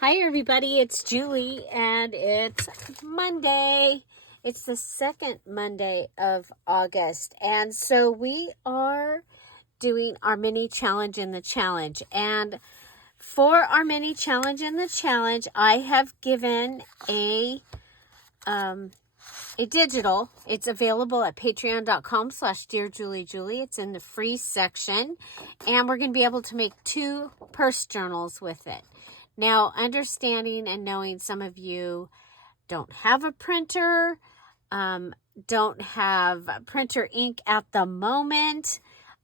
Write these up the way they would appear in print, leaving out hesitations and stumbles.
Hi everybody, it's Julie and it's Monday. It's the second Monday of August, and so we are doing our mini challenge in the challenge. And for our mini challenge in the challenge, I have given a digital. It's available at patreon.com/DearJulieJulie. It's in the free section, and we're going to be able to make 2 purse journals with it. Now, understanding and knowing some of you don't have a printer, don't have printer ink at the moment.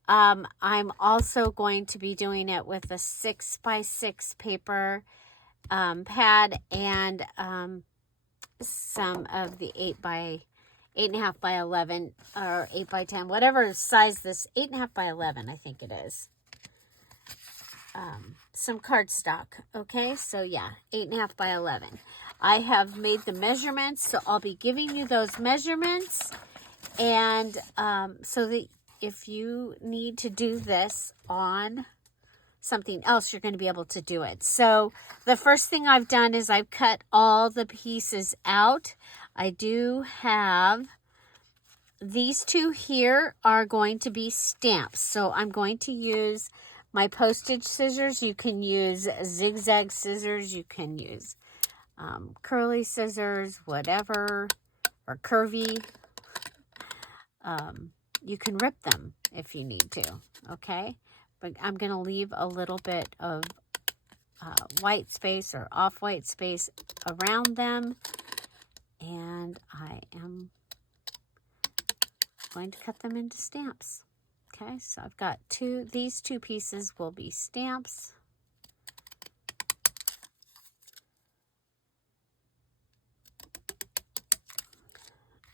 I'm also going to be doing it with a 6x6 paper pad and some of the 8.5 by 11 or 8 by 10, whatever size this, 8.5 by 11, I think it is. Some cardstock. Okay, so yeah, 8.5 by 11. I have made the measurements, so I'll be giving you those measurements, and so that if you need to do this on something else, you're going to be able to do it. So the first thing I've done is I've cut all the pieces out. I do have these 2 here are going to be stamps, so I'm going to use my postage scissors. You can use zigzag scissors, you can use curly scissors, whatever, or curvy. You can rip them if you need to, okay? But I'm going to leave a little bit of white space or off-white space around them, and I am going to cut them into stamps. Okay, so I've got these 2 pieces will be stamps.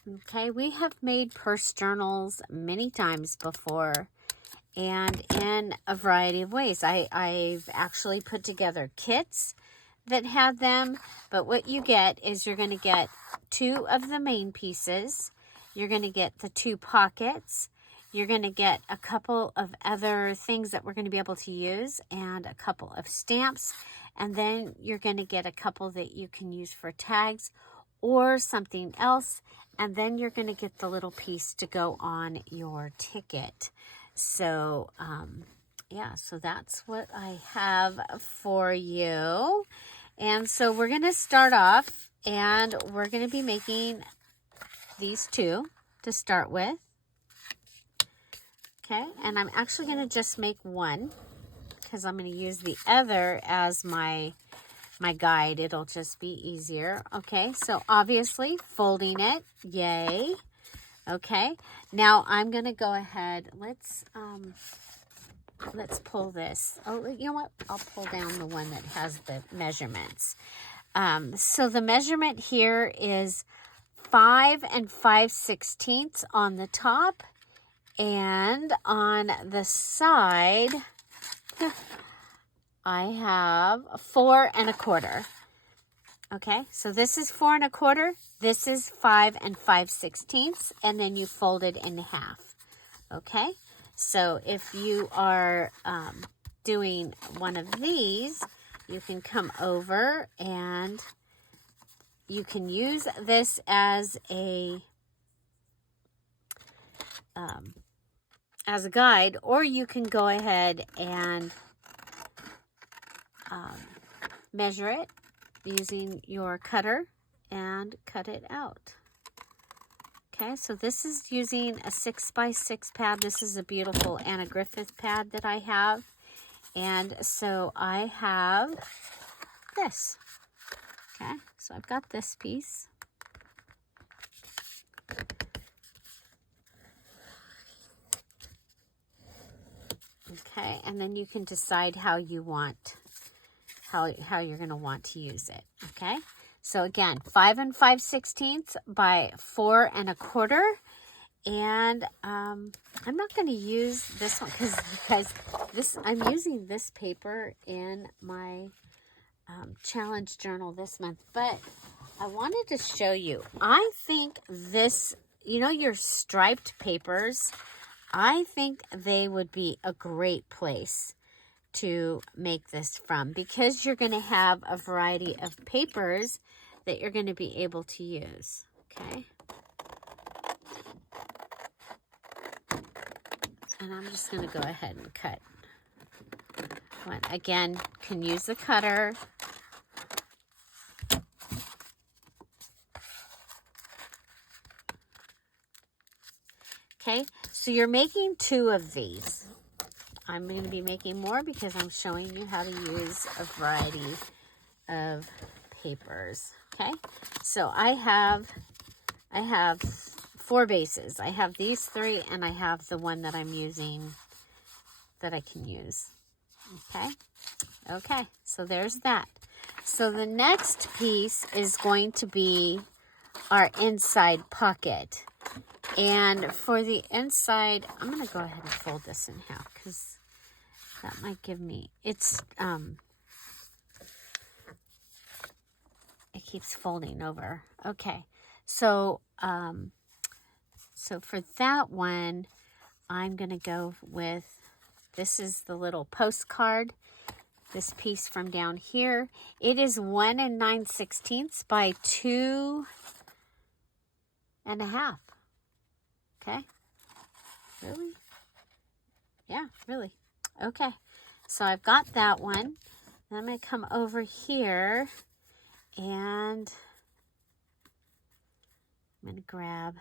Okay, we have made purse journals many times before, and in a variety of ways. I've actually put together kits that had them, but what you get is you're going to get 2 of the main pieces. You're going to get the 2 pockets. You're going to get a couple of other things that we're going to be able to use and a couple of stamps. And then you're going to get a couple that you can use for tags or something else. And then you're going to get the little piece to go on your ticket. So, yeah, so that's what I have for you. And so we're going to start off, and we're going to be making these 2 to start with. Okay, and I'm actually going to just make one because I'm going to use the other as my guide. It'll just be easier. Okay, so obviously folding it, yay. Okay, now I'm going to go ahead. Let's pull this. Oh, you know what? I'll pull down the one that has the measurements. So the measurement here is 5 5/16 on the top. And on the side, I have 4 1/4. Okay, so this is 4 1/4. This is 5 5/16, and then you fold it in half. Okay, so if you are doing one of these, you can come over and you can use this as a guide, or you can go ahead and measure it using your cutter and cut it out. Okay, so this is using a 6x6 pad. This is a beautiful Anna Griffith pad that I have. And so I have this. Okay, so I've got this piece. Okay, and then you can decide how you want, how you're going to want to use it. Okay, so again, 5 5/16 by 4 1/4. And I'm not going to use this one because I'm using this paper in my challenge journal this month. But I wanted to show you. I think this, you know, your striped papers, I think they would be a great place to make this from, because you're going to have a variety of papers that you're going to be able to use. Okay. And I'm just going to go ahead and cut. Again, can use the cutter. Okay, so you're making 2 of these. I'm going to be making more because I'm showing you how to use a variety of papers. Okay, so I have 4 bases. I have these 3, and I have the one that I'm using that I can use. Okay, so there's that. So the next piece is going to be our inside pocket. And for the inside, I'm going to go ahead and fold this in half because that might give me, it keeps folding over. Okay, so for that one, I'm going to go with, this is the little postcard, this piece from down here. It is 1 9/16 by 2 1/2. Okay, really? Yeah, really. Okay, so I've got that one. Then I'm going to come over here, and I'm going to grab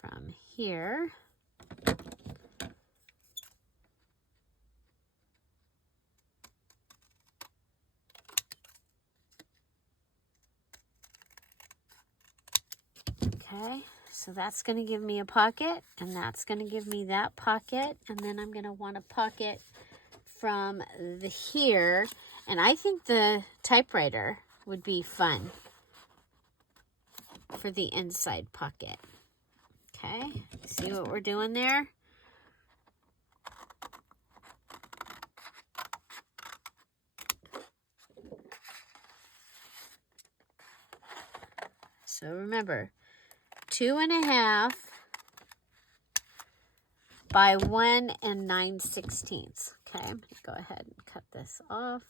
from here. Okay, so that's going to give me a pocket, and that's going to give me that pocket, and then I'm going to want a pocket from the here, and I think the typewriter would be fun for the inside pocket. Okay, see what we're doing there? So remember, 2 1/2 by 1 9/16. Okay, I'm going to go ahead and cut this off.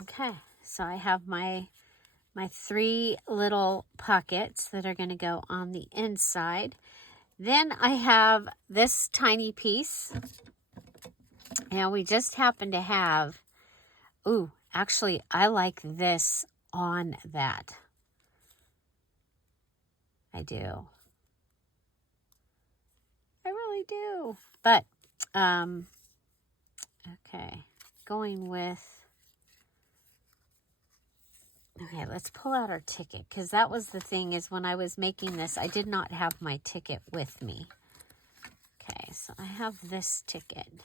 Okay, so I have my 3 little pockets that are going to go on the inside. Then I have this tiny piece, and we just happen to have, ooh, actually, I like this on that. I do. I really do. But, okay, going with, okay, let's pull out our ticket, because that was the thing, is when I was making this, I did not have my ticket with me. Okay, so I have this ticket.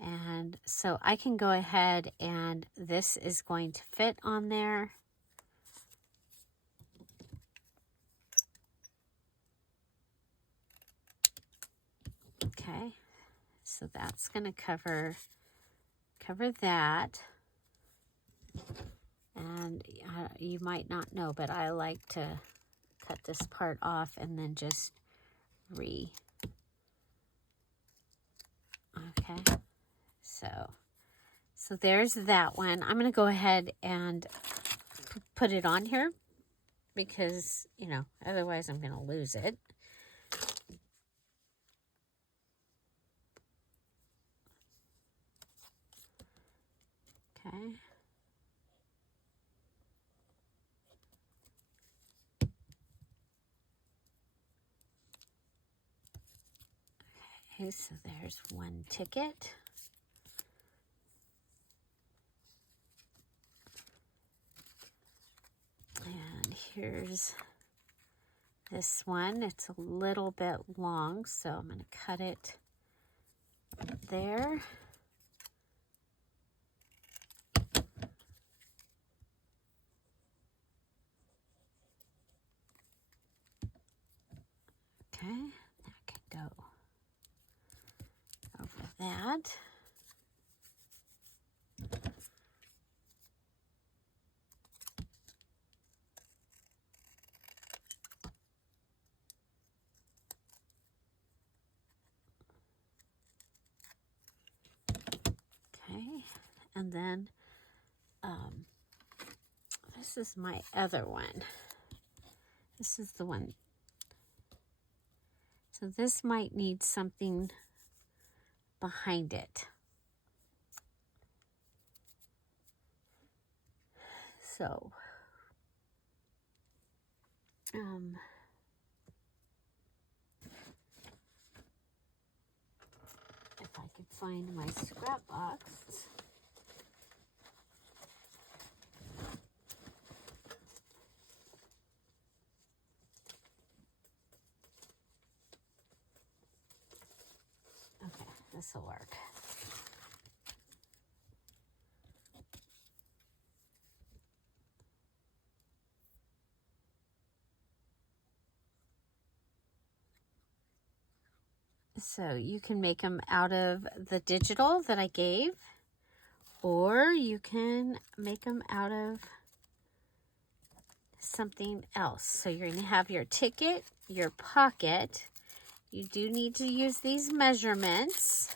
And so I can go ahead, and this is going to fit on there. Okay, so that's going to cover that. And you might not know, but I like to cut this part off and then just okay, so there's that one. I'm going to go ahead and put it on here because, you know, otherwise I'm going to lose it. Okay. Okay, so there's one ticket. And here's this one. It's a little bit long, so I'm going to cut it there. Okay, that can go over that. and then this is my other one. This is the one. So this might need something behind it. So, if I could find my scrap box. Okay, this will work. So you can make them out of the digital that I gave, or you can make them out of something else. So you're going to have your ticket, your pocket. You do need to use these measurements.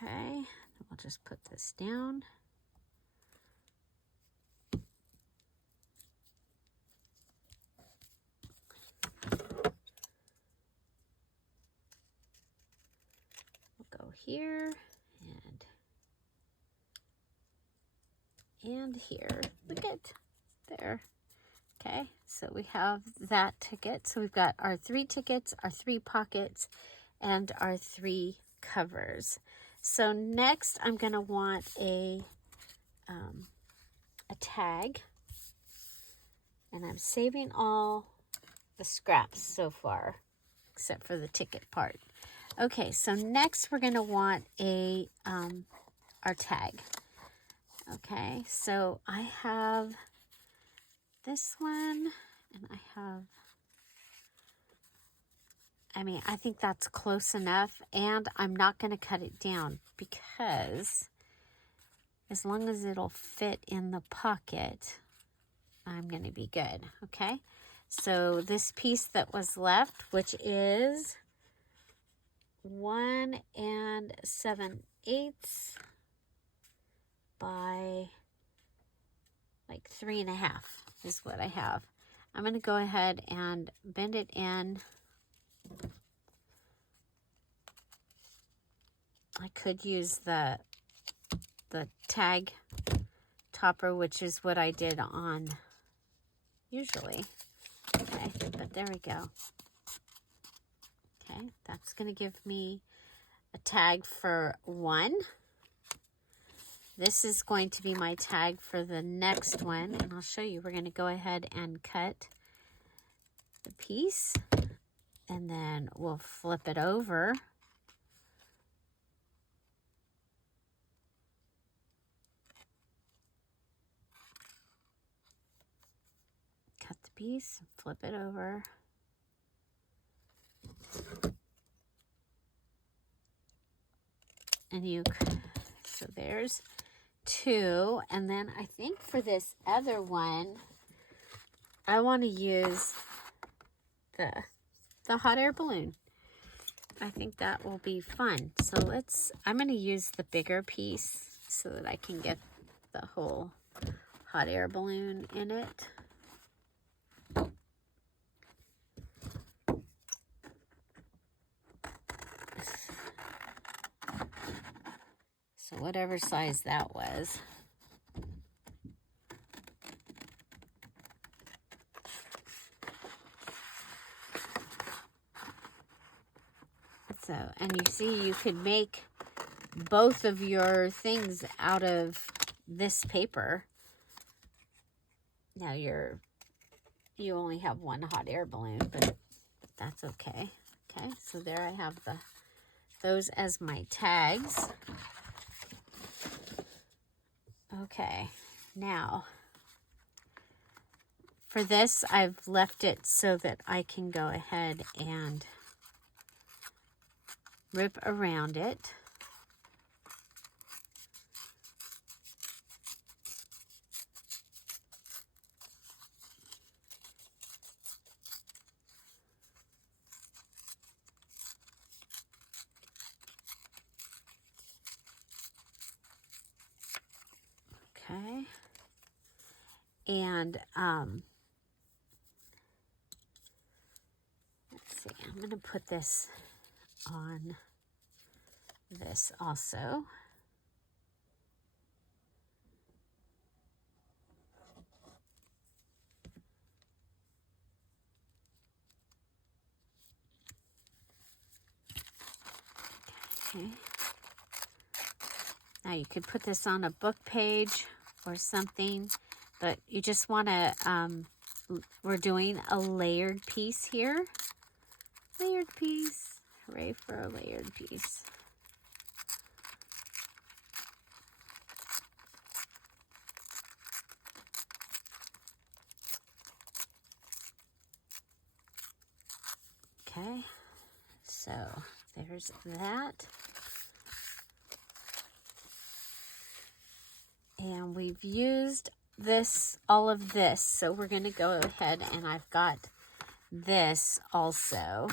Okay, we'll just put this down. We'll go here and here. Look at there. Okay, so we have that ticket. So we've got our 3 tickets, our 3 pockets, and our 3 covers. So next I'm going to want a tag, and I'm saving all the scraps so far except for the ticket part. Okay, so next we're going to want a our tag. Okay, so I have this one, and I think that's close enough, and I'm not going to cut it down because as long as it'll fit in the pocket, I'm going to be good. Okay, so this piece that was left, which is 1 7/8 by like 3.5 is what I have. I'm going to go ahead and bend it in. I could use the tag topper, which is what I did on usually. Okay, but there we go. Okay, that's going to give me a tag for 1. This is going to be my tag for the next one, and I'll show you. We're going to go ahead and cut the piece, and then we'll flip it over. Cut the piece, flip it over. And so there's 2, and then I think for this other one, I want to use the hot air balloon. I think that will be fun. So I'm going to use the bigger piece so that I can get the whole hot air balloon in it. So whatever size that was. So, and you see, you could make both of your things out of this paper. Now you only have 1 hot air balloon, but that's okay. Okay, so there I have those as my tags. Okay, now for this, I've left it so that I can go ahead and rip around it. Okay. And let's see, I'm going to put this on this also. Okay. Now you could put this on a book page or something, but you just want to, we're doing a layered piece here. Layered piece. Hooray for a layered piece. Okay, so there's that. And we've used this, all of this, so we're going to go ahead, and I've got this also.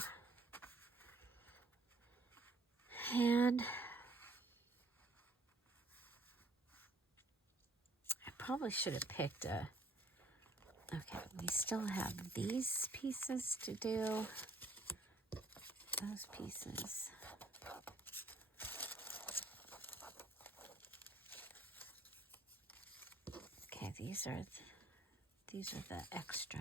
And I probably should have picked a, okay, we still have these pieces to do. Those pieces. Okay, these are the extra.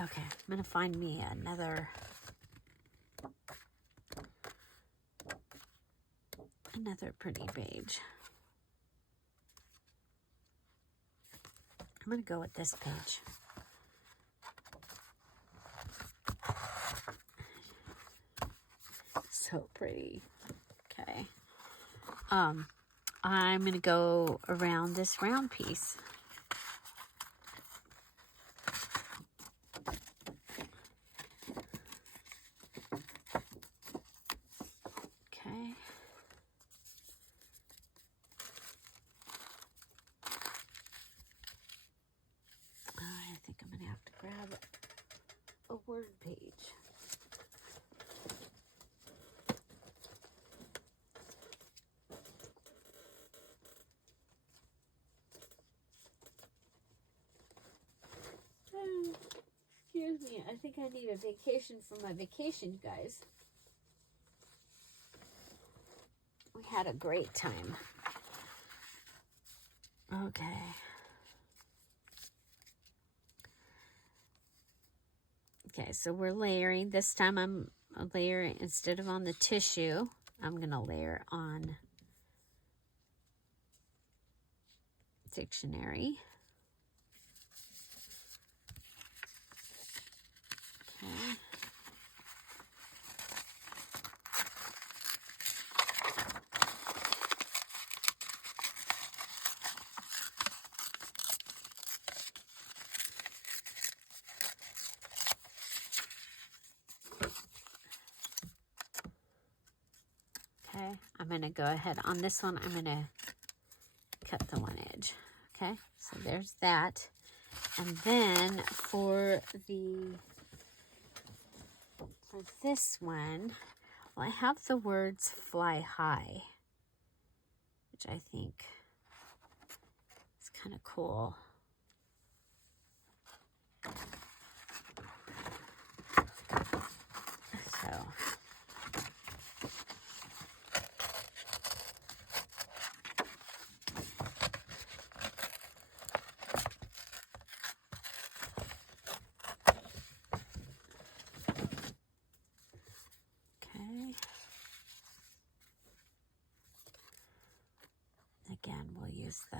Okay, I'm gonna find me another pretty page. I'm gonna go with this page. So pretty. Okay. I'm gonna go around this round piece. Okay. I think I'm gonna have to grab a word page. Excuse me, I think I need a vacation from my vacation, you guys. We had a great time. Okay. Okay, so we're layering. This time I'm layering, instead of on the tissue, I'm going to layer on dictionary. Okay. Okay, I'm going to go ahead on this one. I'm going to cut the one edge. Okay, so there's that. And then for this one, well, I have the words fly high, which I think is kind of cool. So, okay. Again, we'll use the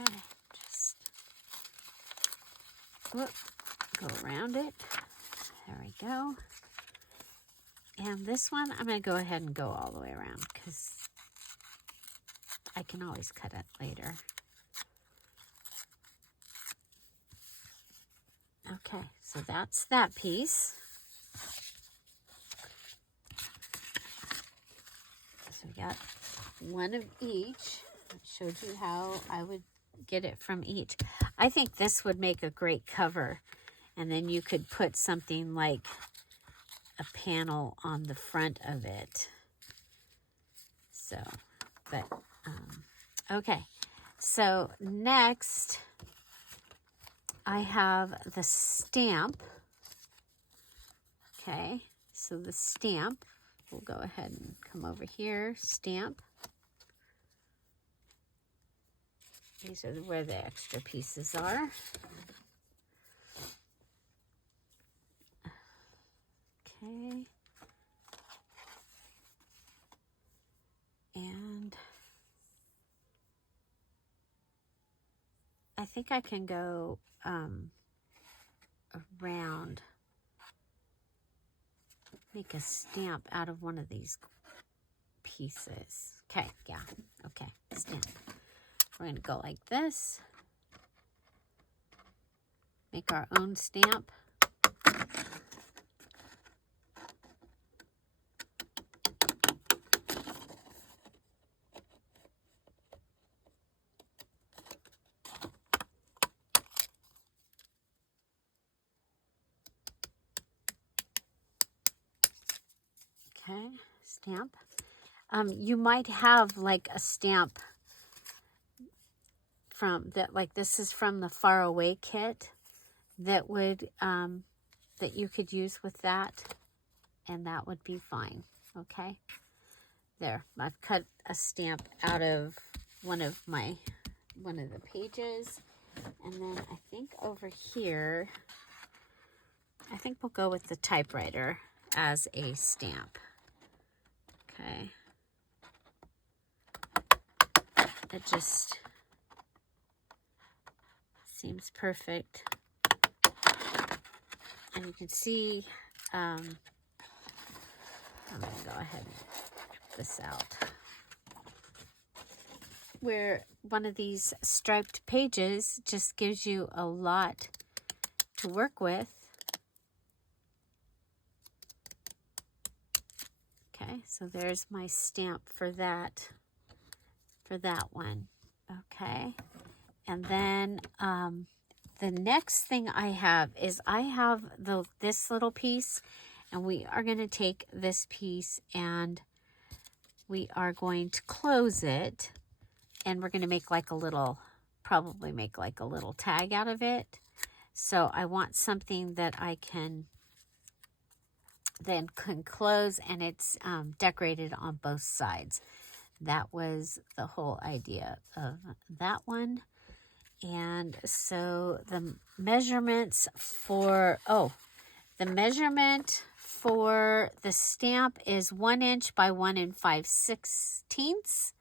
okay, just whoop, go around it. There we go. And this one, I'm going to go ahead and go all the way around because I can always cut it later. Okay, so that's that piece. So we got one of each. I showed you how I would get it from each. I think this would make a great cover. And then you could put something like a panel on the front of it. So, but, okay. So next, I have the stamp. Okay, so the stamp, we'll go ahead and come over here, stamp. These are where the extra pieces are. Okay. And I think I can go around, make a stamp out of one of these pieces. Okay, yeah, okay, stamp. We're going to go like this. Make our own stamp. Okay, stamp. You might have like a stamp from that, like this is from the Far Away kit that would that you could use with that, and that would be fine. Okay, there, I've cut a stamp out of one of the pages, and then I think over here, I think we'll go with the typewriter as a stamp. Okay, it just seems perfect. And you can see, I'm going to go ahead and rip this out, where one of these striped pages just gives you a lot to work with. Okay, so there's my stamp for that one. Okay, and then the next thing I have is I have this little piece, and we are going to take this piece and we are going to close it, and we're going to make like a little, probably make like a little tag out of it. So I want something that I can then close, and it's decorated on both sides. That was the whole idea of that one. And so the measurements for, the measurement for the stamp is 1 inch by 1 5/16.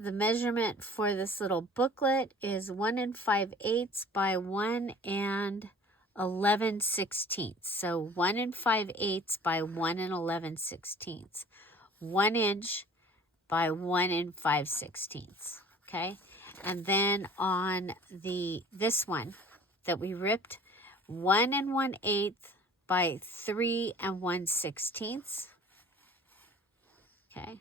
The measurement for this little booklet is 1 5/8 by 1 11/16. So 1 5/8 by 1 11/16. 1 inch by 1 5/16. Okay. And then on this one that we ripped, 1 1/8 by 3 1/16. Okay.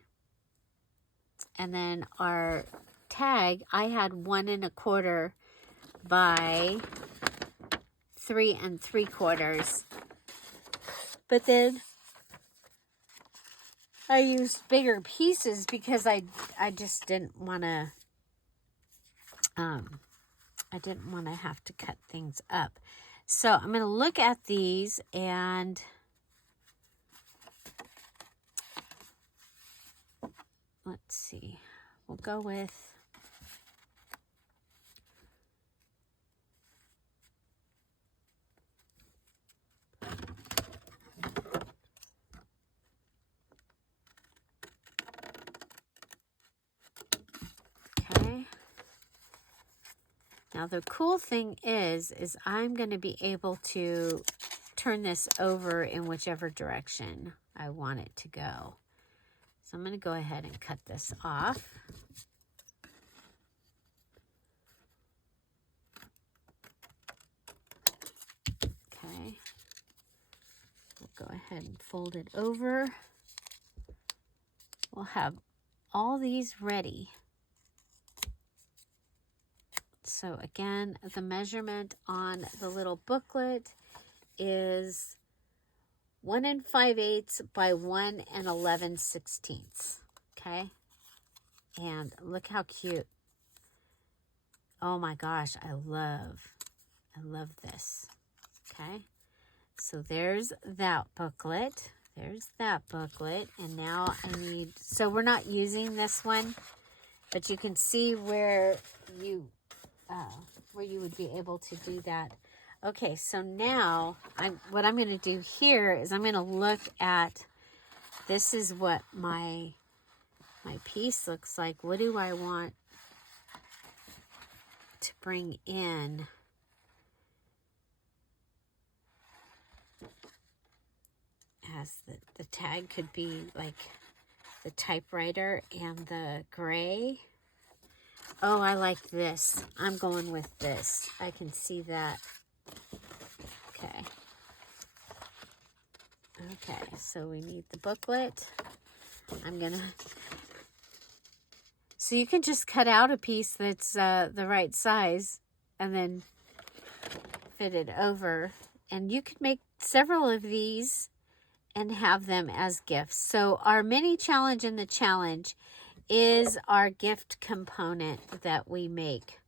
And then our tag, I had 1 1/4 by 3 3/4. But then I used bigger pieces because I just didn't want to have to cut things up. So I'm going to look at these, and let's see. We'll go with okay. Now the cool thing is I'm going to be able to turn this over in whichever direction I want it to go. So I'm going to go ahead and cut this off. Okay. We'll go ahead and fold it over. We'll have all these ready. So again, the measurement on the little booklet is 1 5/8 by 1 11/16. Okay. And look how cute. Oh my gosh, I love this. Okay. So there's that booklet. There's that booklet. And now I need, so we're not using this one, but you can see where you would be able to do that. Okay, so now what I'm going to do here is I'm going to look at, this is what my piece looks like. What do I want to bring in? As the tag could be like the typewriter and the gray. Oh, I like this. I'm going with this. I can see that. Okay. Okay, so we need the booklet. So you can just cut out a piece that's the right size and then fit it over. And you could make several of these and have them as gifts. So our mini challenge in the challenge is our gift component that we make.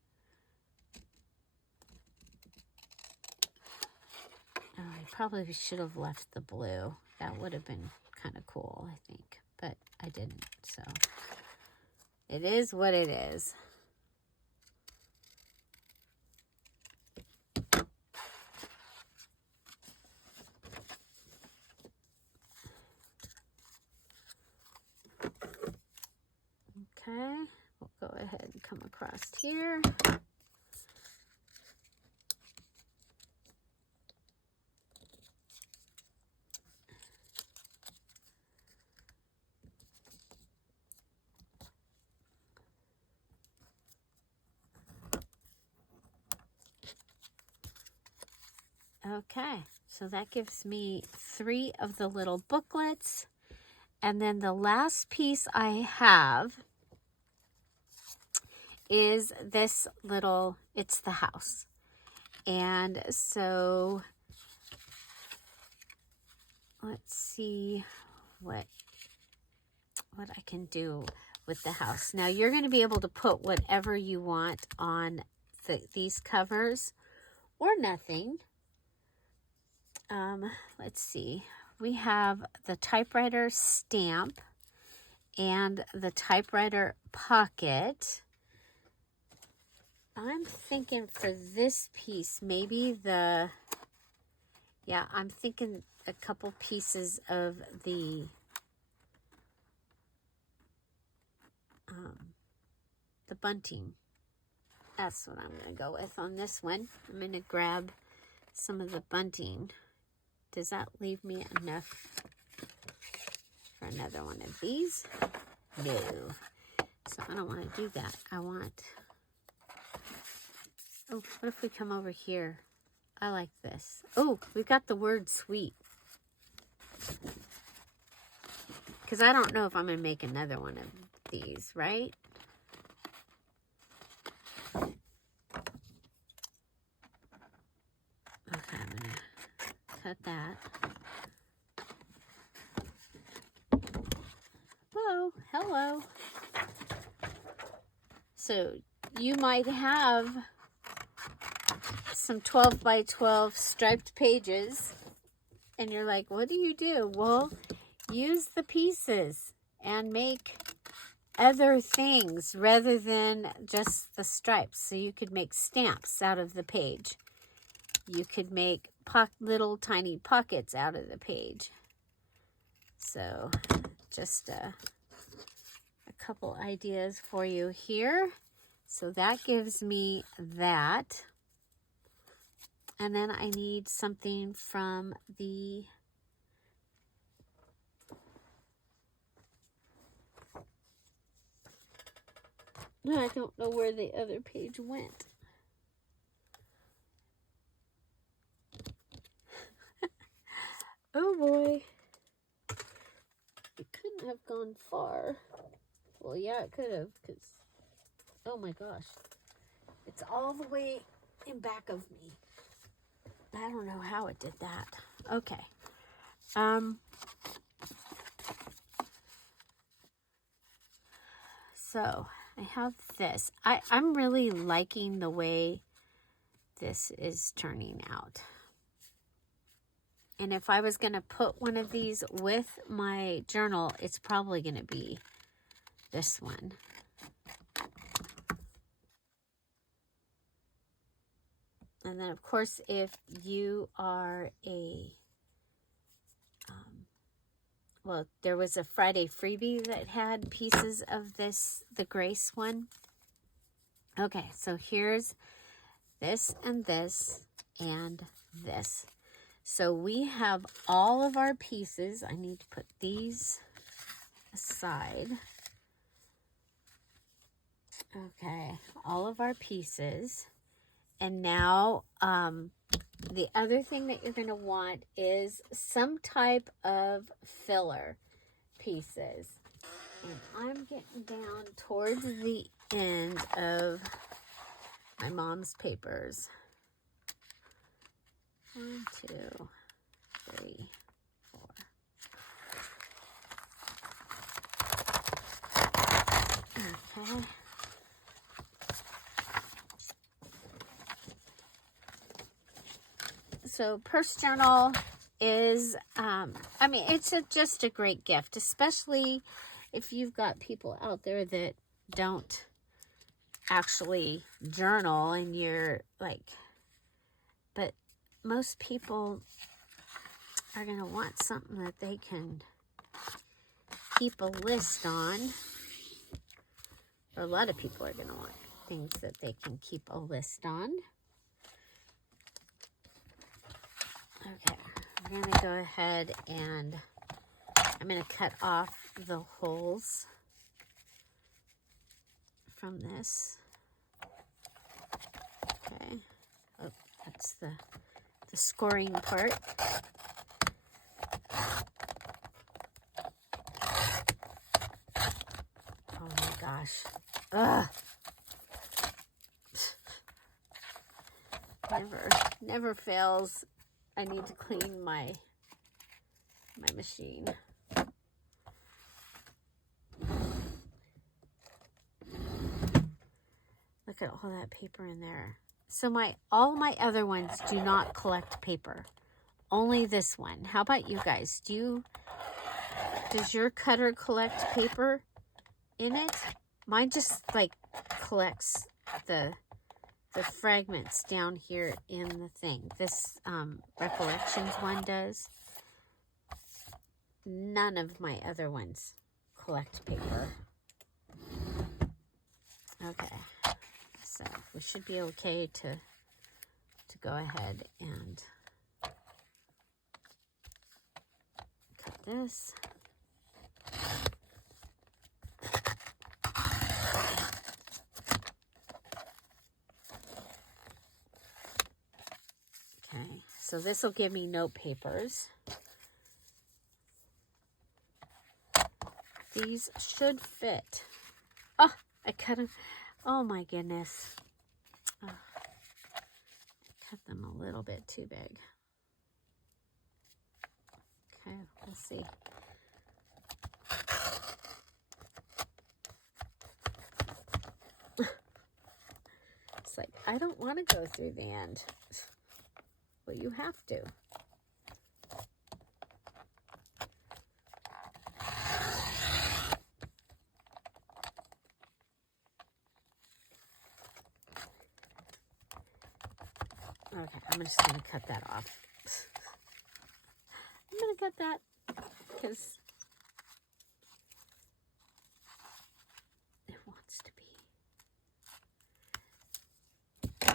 Oh, I probably should have left the blue. That would have been kind of cool, I think, but I didn't. So it is what it is. Okay, we'll go ahead and come across here. Okay, so that gives me 3 of the little booklets. And then the last piece I have is this little, it's the house. And so let's see what I can do with the house. Now you're going to be able to put whatever you want on these covers or nothing. Let's see. We have the typewriter stamp and the typewriter pocket. I'm thinking for this piece, maybe I'm thinking a couple pieces of the bunting. That's what I'm going to go with on this one. I'm going to grab some of the bunting. Does that leave me enough for another one of these? No. So I don't want to do that. I want... Oh, what if we come over here? I like this. Oh, we've got the word sweet. Because I don't know if I'm going to make another one of these, right? Okay, I'm going to cut that. Whoa, hello. So you might have some 12 by 12 striped pages and you're like, what do you do? Well, use the pieces and make other things rather than just the stripes. So you could make stamps out of the page. You could make little tiny pockets out of the page. So just a couple ideas for you here. So that gives me that. And then I need something from the I don't know where the other page went. Oh boy. It couldn't have gone far. Well, yeah, it could have, because, oh my gosh. It's all the way in back of me. I don't know how it did that. Okay. So I have this. I'm really liking the way this is turning out. And if I was going to put one of these with my journal, it's probably going to be this one. And then, of course, if you are a, well, there was a Friday freebie that had pieces of this, the Grace one. Okay, so here's this and this and this. So we have all of our pieces. I need to put these aside. Okay, all of our pieces. And now the other thing that you're going to want is some type of filler pieces. And I'm getting down towards the end of my mom's papers. 1, 2, 3, 4. Okay. So purse journal is, I mean, it's just a great gift, especially if you've got people out there that don't actually journal and you're like, but most people are going to want something that they can keep a list on. Or a lot of people are going to want things that they can keep a list on. Okay, I'm going to go ahead and I'm going to cut off the holes from this. Okay. Oh, that's the scoring part. Oh my gosh. Ugh. Never fails. I need to clean my machine. Look at all that paper in there. So all my other ones do not collect paper. Only this one. How about you guys? Does your cutter collect paper in it? Mine just like collects the fragments down here in the thing. This Recollections one does. None of my other ones collect paper. Okay, so we should be okay to go ahead and cut this. Okay, so this will give me note papers. These should fit. Oh, I cut them. Oh my goodness. Oh, I cut them a little bit too big. Okay, we'll see. It's like, I don't want to go through the end. Well, you have to. Okay, I'm just going to cut that off. I'm going to cut that because it wants to be.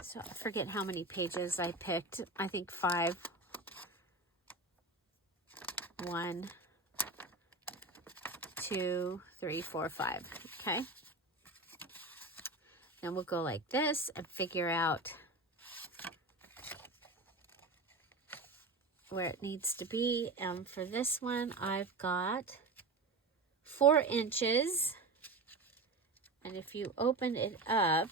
So I forget how many pages I picked. I think 5. 1, 2, 3, 4, 5. Okay. Then we'll go like this and figure out where it needs to be. And for this one, I've got 4 inches. And if you open it up,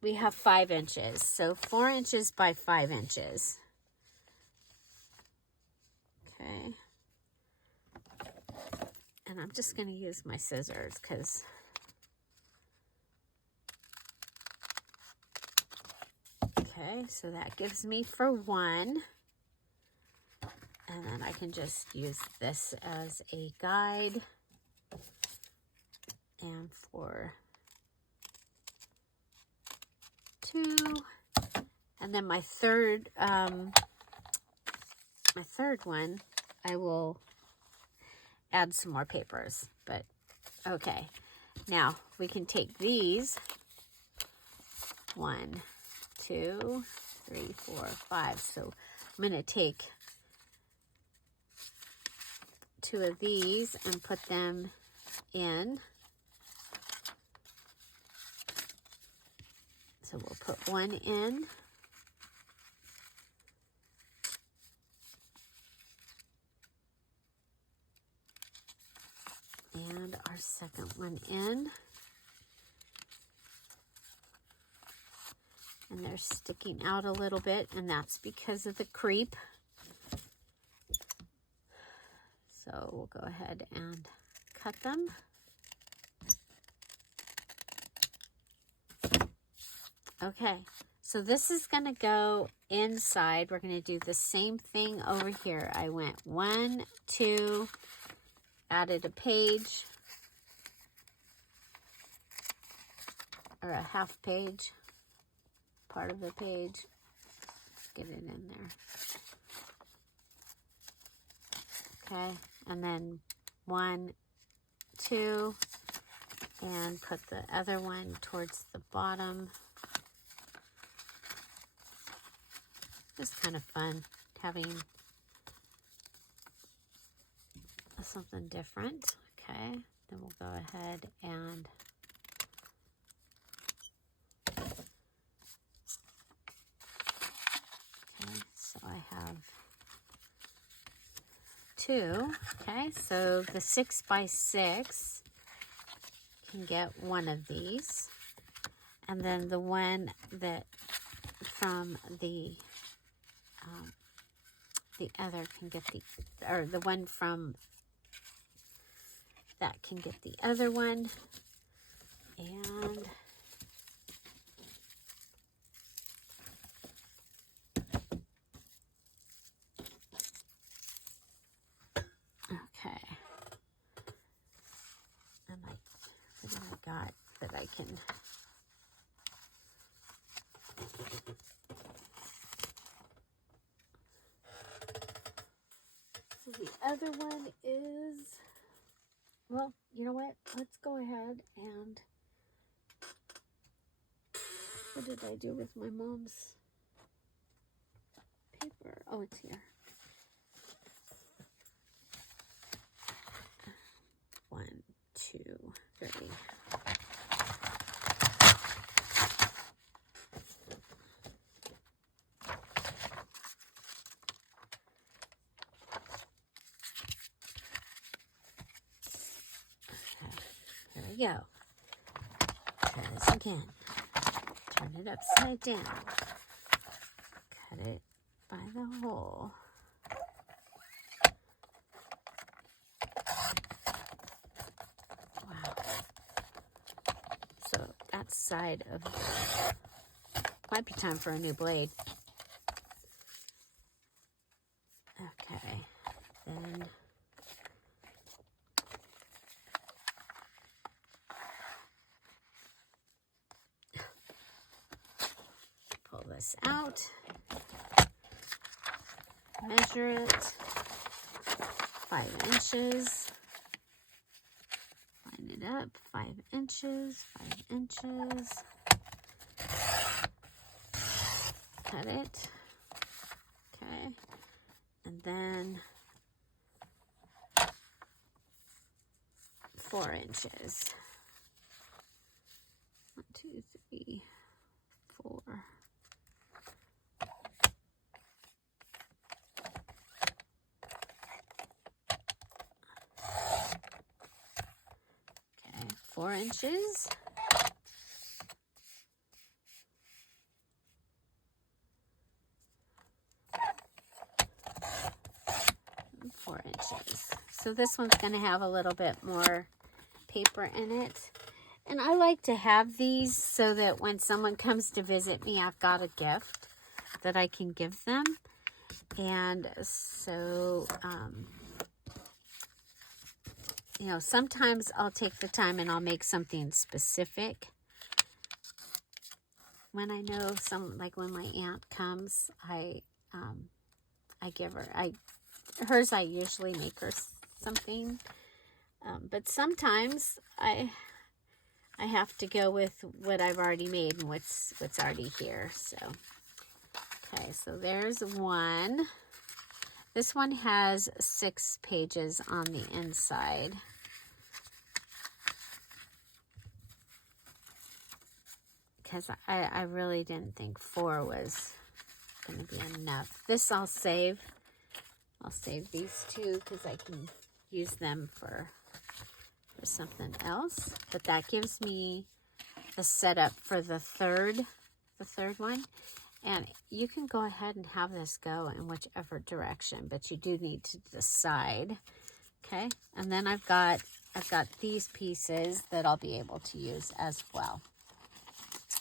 we have 5 inches. So 4 inches by 5 inches. Okay. And I'm just going to use my scissors because okay, so that gives me for 1. And then I can just use this as a guide. And for 2. And then my third one, I will add some more papers. But okay, now we can take these 1, 2, 3, 4, 5. So I'm going to take 2 of these and put them in. So we'll put 1 in. And our second one in. And they're sticking out a little bit, and that's because of the creep. So we'll go ahead and cut them. Okay, so this is going to go inside. We're going to do the same thing over here. I went 1, 2, added a page, or a half page, part of the page. Get it in there. Okay, and then 1, 2, and put the other one towards the bottom. It's kind of fun having something different. Okay, then we'll go ahead and okay, so I have 2. Okay, so the 6 by 6 can get 1 of these, and then the one that from the other can get the one from that can get the other one. And okay, and what do I got that I can so the other one is, well, you know what? Let's go ahead and, what did I do with my mom's paper? Oh, it's here. 1, 2, 3. There we go. Try this again. Turn it upside down. Cut it by the hole. Wow. So that side of, might be time for a new blade. Okay, then pull this out, measure it, 5 inches, line it up, 5 inches, 5 inches, cut it, okay, and then 4 inches. 1, 2, 3, 4. Okay, 4 inches. 4 inches. So this one's going to have a little bit more paper in it. And I like to have these so that when someone comes to visit me, I've got a gift that I can give them. And so, you know, sometimes I'll take the time and I'll make something specific. When I know like when my aunt comes, I give her, hers I usually make her something. But sometimes I have to go with what I've already made and what's already here. So, okay, so there's one. This one has 6 pages on the inside. Because I really didn't think 4 was going to be enough. This I'll save. I'll save these 2 because I can use them for something else. But that gives me the setup for the third one. And you can go ahead and have this go in whichever direction, but you do need to decide. Okay, and then I've got these pieces that I'll be able to use as well.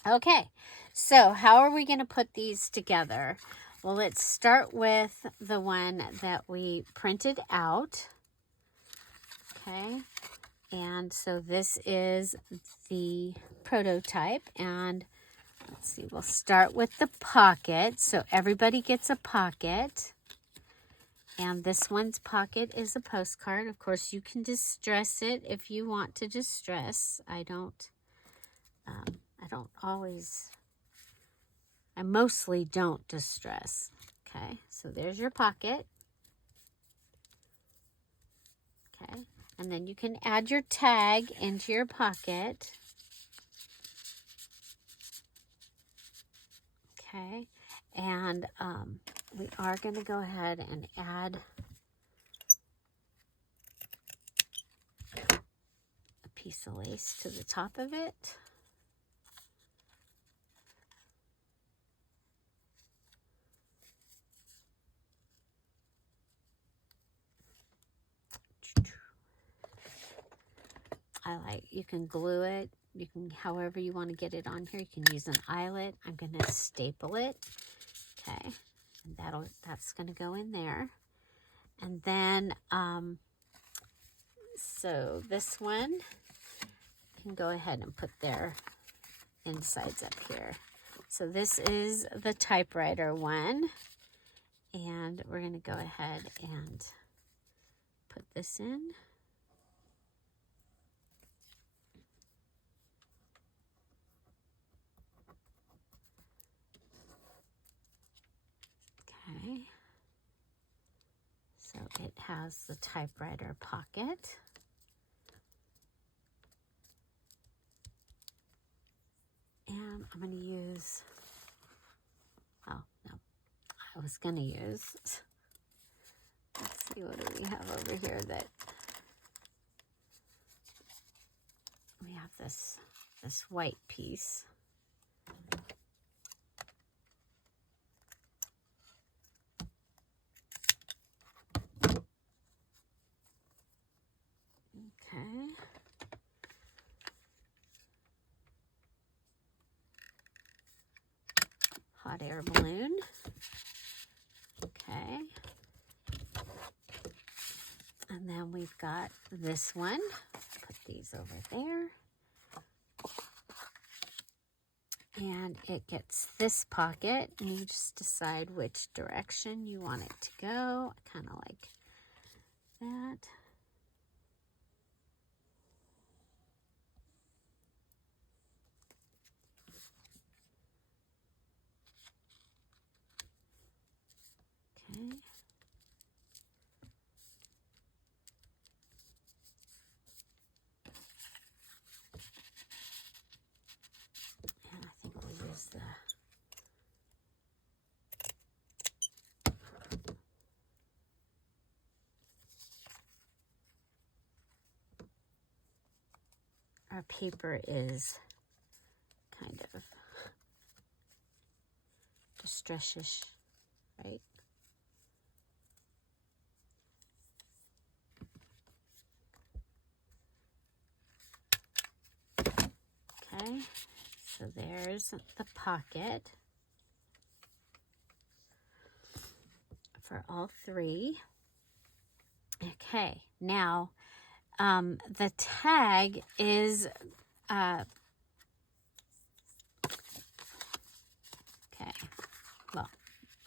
Okay, so how are we going to put these together? Well, let's start with the one that we printed out. Okay, and so this is the prototype, and let's see, we'll start with the pocket. So everybody gets a pocket. And this one's pocket is a postcard. Of course, you can distress it if you want to distress. I mostly don't distress. Okay, so there's your pocket. Okay, and then you can add your tag into your pocket. Okay, and we are going to go ahead and add a piece of lace to the top of it. You can glue it. You can, however you want to get it on here. You can use an eyelet. I'm going to staple it. Okay, and that's going to go in there. And then, so this one, you can go ahead and put their insides up here. So this is the typewriter one. And we're going to go ahead and put this in. Okay, so it has the typewriter pocket. And I'm going to use, oh, no, I was going to use, let's see, what do we have over here that, we have this white piece. Okay. Hot air balloon. Okay. And then we've got this one. Put these over there. And it gets this pocket, and you just decide which direction you want it to go. I kind of like that. Okay. our paper is kind of distress-ish, right? Okay, so there's the pocket for all three. Okay, now the tag is okay, well,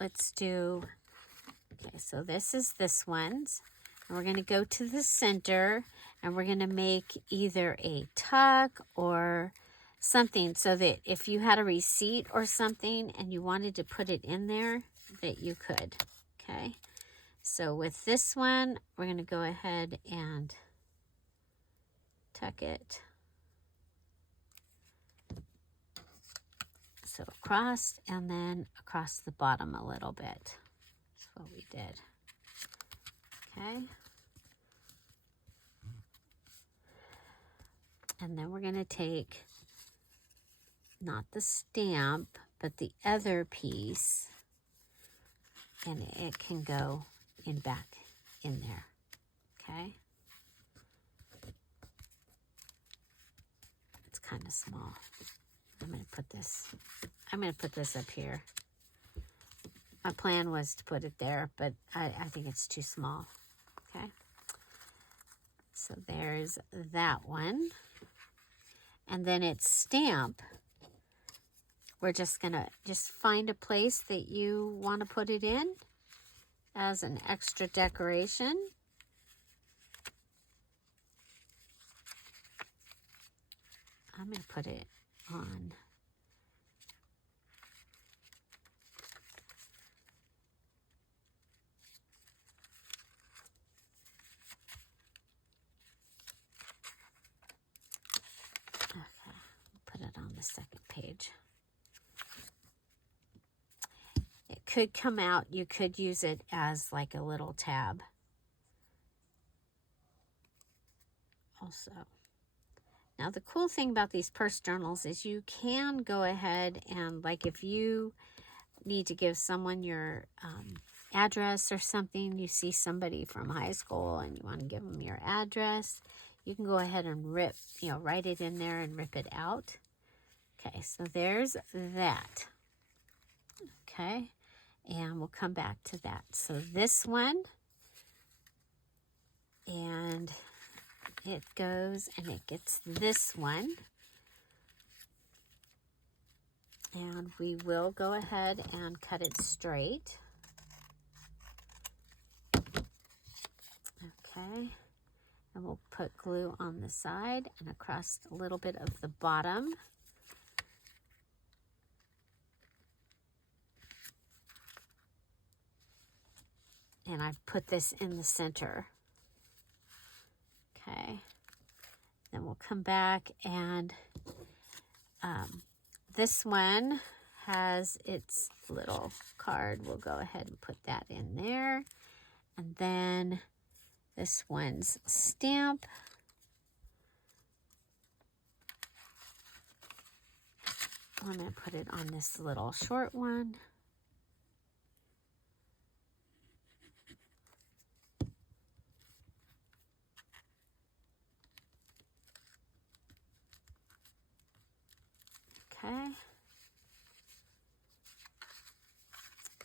let's do, okay, so this is this one's, and we're going to go to the center, and we're going to make either a tuck or something so that if you had a receipt or something and you wanted to put it in there, that you could. Okay, so with this one, we're going to go ahead and tuck it so across, and then across the bottom a little bit. That's what we did. Okay, and then we're going to take not the stamp but the other piece, and it can go in back in there. Okay, it's kind of small. I'm going to put this up here. My plan was to put it there, but I think it's too small. Okay, so there's that one. And then it's stamp. We're just going to find a place that you want to put it in as an extra decoration. I'm going to put it on the second page. It could come out, you could use it as like a little tab also. Now the cool thing about these purse journals is you can go ahead and, like, if you need to give someone your address or something, you see somebody from high school and you want to give them your address, you can go ahead and write it in there and rip it out. Okay, so there's that. Okay, and we'll come back to that. So this one, and it goes and it gets this one. And we will go ahead and cut it straight. Okay, and we'll put glue on the side and across a little bit of the bottom. And I've put this in the center. Okay, then we'll come back, and this one has its little card. We'll go ahead and put that in there. And then this one's stamp. I'm going to put it on this little short one. Okay,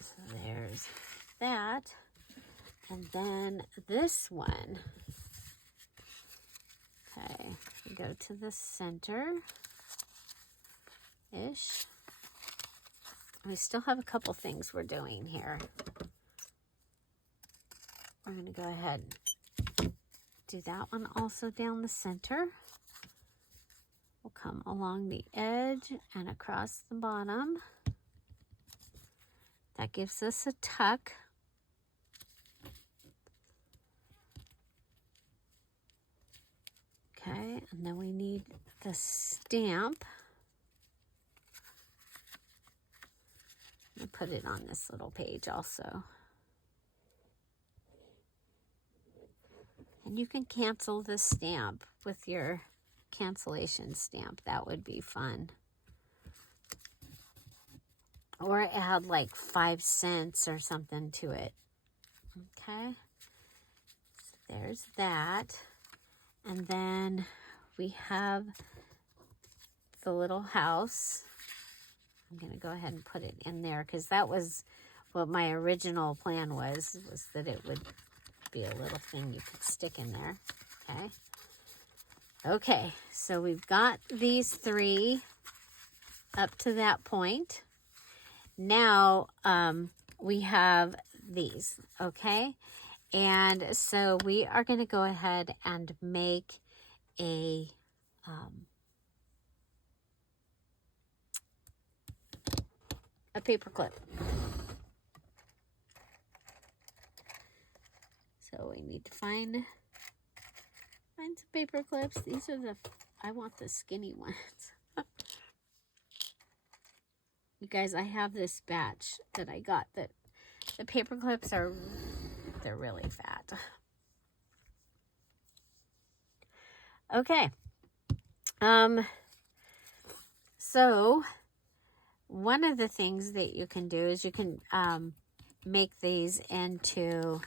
so there's that. And then this one, okay, we go to the center-ish. We still have a couple things we're doing here. We're going to go ahead and do that one also down the center. We'll come along the edge and across the bottom. That gives us a tuck. Okay, and then we need the stamp. I'll put it on this little page also. And you can cancel the stamp with your cancellation stamp. That would be fun. Or add like 5 cents or something to it. Okay. So there's that. And then we have the little house. I'm going to go ahead and put it in there because that was what my original plan was that it would be a little thing you could stick in there. Okay. Okay, so we've got these 3 up to that point. Now we have these, okay? And so we are going to go ahead and make a paper clip. So we need to find some paper clips. These are I want the skinny ones. You guys, I have this batch that I got that the paper clips they're really fat. Okay. So one of the things that you can do is you can make these into,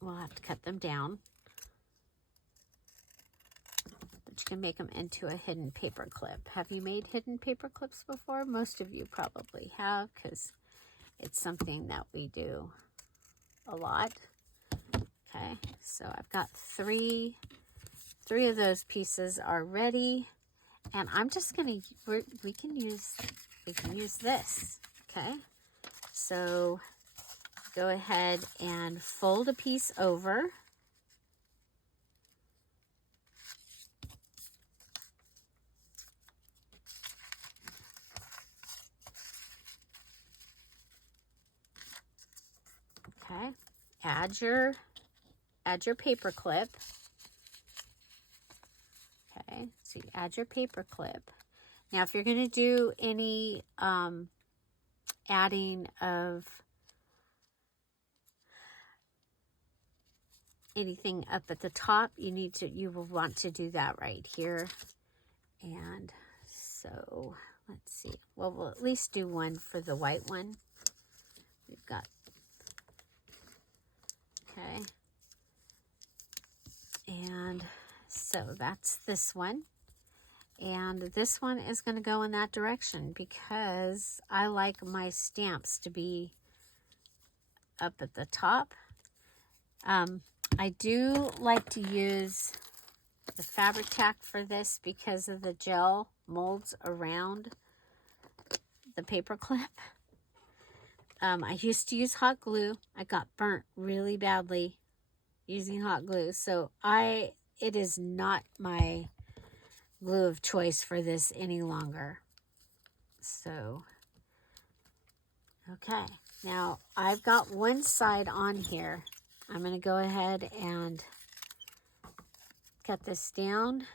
we'll have to cut them down, but you can make them into a hidden paper clip. Have you made hidden paper clips before? Most of you probably have, because it's something that we do a lot. Okay, so I've got three of those pieces are ready, and I'm just gonna, we can use this. Okay, so go ahead and fold a piece over. Okay, add your paper clip. Okay, so you add your paper clip. Now, if you're going to do any adding of anything up at the top, you will want to do that right here. And so let's see. Well, we'll at least do one for the white one. We've got, okay. And so that's this one. And this one is going to go in that direction because I like my stamps to be up at the top. I do like to use the fabric tack for this because of the gel molds around the paper clip. I used to use hot glue. I got burnt really badly using hot glue. So it is not my glue of choice for this any longer. So, okay. Now, I've got one side on here. I'm going to go ahead and cut this down.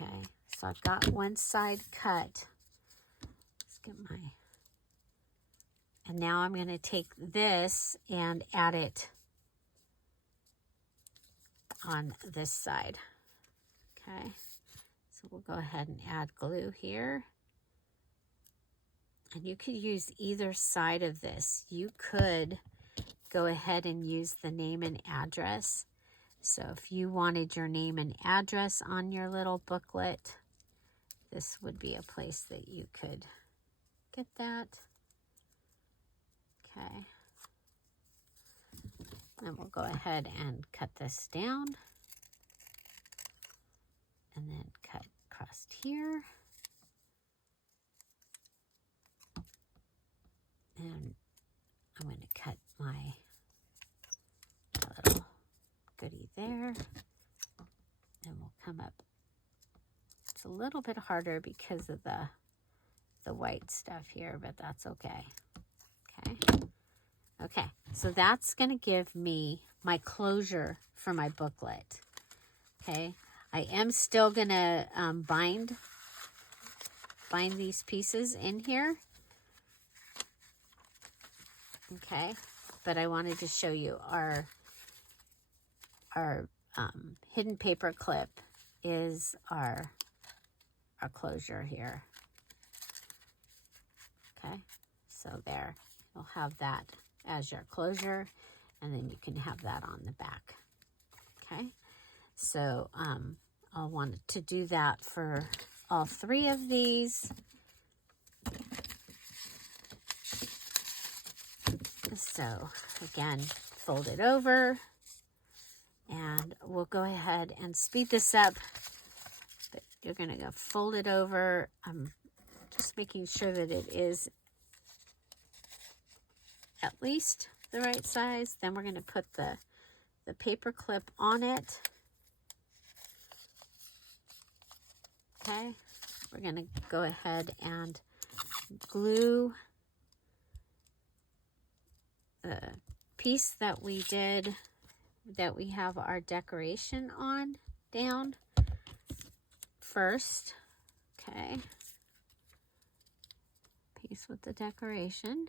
Okay, so I've got one side cut. Let's get my... And now I'm going to take this and add it on this side. Okay, so we'll go ahead and add glue here. And you could use either side of this. You could go ahead and use the name and address. So if you wanted your name and address on your little booklet, this would be a place that you could get that. Okay. And we'll go ahead and cut this down. And then cut across here. And I'm going to cut my little goodie there. And we'll come up. It's a little bit harder because of the white stuff here, but that's okay. Okay. Okay, so that's going to give me my closure for my booklet. Okay, I am still going to bind bind these pieces in here. Okay, but I wanted to show you our hidden paper clip is our closure here. Okay, so there, you'll have that as your closure, and then you can have that on the back. Okay, so I wanted to do that for all 3 of these. So again, fold it over, and we'll go ahead and speed this up. But you're going to go fold it over. I'm just making sure that it is at least the right size. Then we're going to put the paper clip on it. Okay, we're going to go ahead and glue the piece that we did, that we have our decoration on, down first. Okay, piece with the decoration.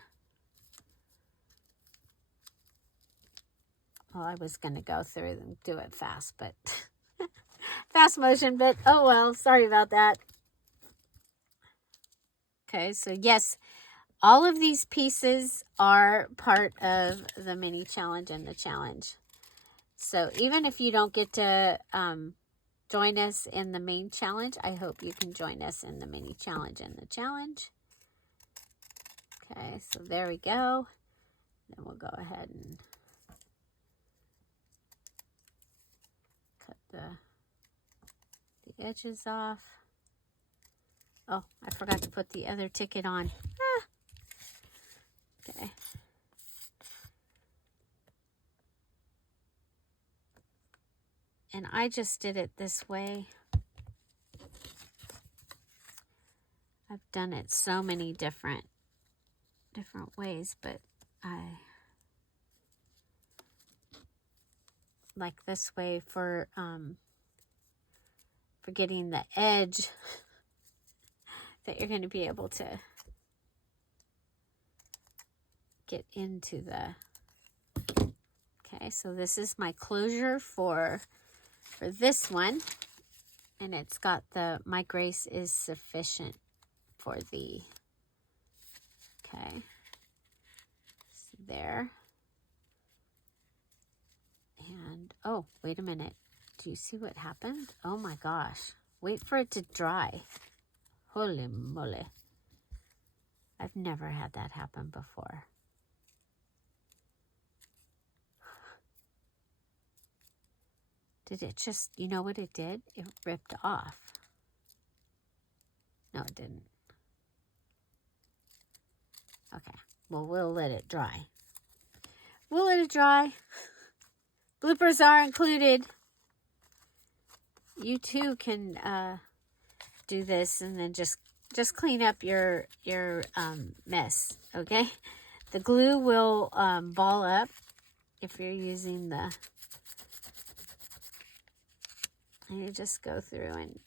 Well, I was going to go through and do it fast, but fast motion, but oh well, sorry about that. Okay, so yes, all of these pieces are part of the mini challenge and the challenge. So even if you don't get to join us in the main challenge, I hope you can join us in the mini challenge and the challenge. Okay, so there we go. Then we'll go ahead and cut the edges off. Oh, I forgot to put the other ticket on. Ah. Okay. And I just did it this way. I've done it so many different ways, but I like this way for getting the edge that you're going to be able to get into the. Okay, so this is my closure for this one, and it's got the "My grace is sufficient" for the. Okay, so there. And oh, wait a minute, do you see what happened? Oh my gosh, wait for it to dry. Holy moly, I've never had that happen before. Did it just, you know what it did? It ripped off. No, it didn't. Okay, well, we'll let it dry. We'll let it dry. Bloopers are included. You too can do this and then just clean up your mess, okay? The glue will ball up if you're using the. And you just go through and